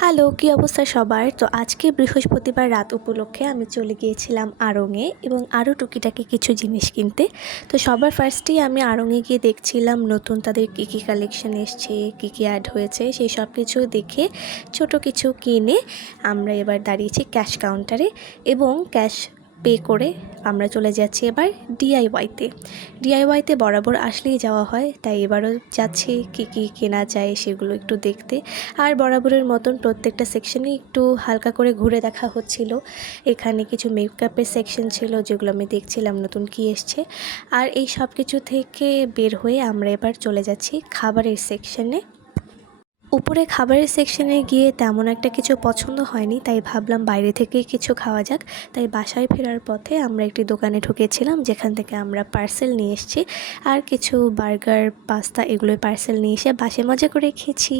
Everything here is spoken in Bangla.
হ্যালো, কী অবস্থা সবার? তো আজকে বৃহস্পতিবার রাত উপলক্ষে আমি চলে গিয়েছিলাম আড়ংয়ে এবং আরও টুকিটাকি কিছু জিনিস কিনতে। তো সবার ফার্স্টেই আমি আড়ংয়ে গিয়ে দেখছিলাম নতুন তাদের কী কী কালেকশন এসছে, কী কী অ্যাড হয়েছে, সেই সব কিছু দেখে ছোট কিছু কিনে আমরা এবার দাঁড়িয়েছি ক্যাশ কাউন্টারে এবং ক্যাশ পে করে আমরা চলে যাচ্ছি এবার ডিআইওয়াইতে বরাবর আসলেই যাওয়া হয়, তাই এবারও যাচ্ছি কী কী কেনা যায় সেগুলো একটু দেখতে। আর বরাবরের মতন প্রত্যেকটা সেকশনে একটু হালকা করে ঘুরে দেখা হচ্ছিল। এখানে কিছু মেকআপের সেকশন ছিল যেগুলো আমি দেখছিলাম নতুন কী এসছে। আর এই সব কিছু থেকে বের হয়ে আমরা এবার চলে যাচ্ছি খাবারের সেকশনে। উপরে খাবারের সেকশনে গিয়ে তেমন একটা কিছু পছন্দ হয়নি, তাই ভাবলাম বাইরে থেকেই কিছু খাওয়া যাক। তাই বাসায় ফেরার পথে আমরা একটি দোকানে ঢুকেছিলাম যেখান থেকে আমরা পার্সেল নিয়ে এসেছি আর কিছু বার্গার, পাস্তা এগুলোই পার্সেল নিয়ে এসে বাসে মজা করে খেয়েছি।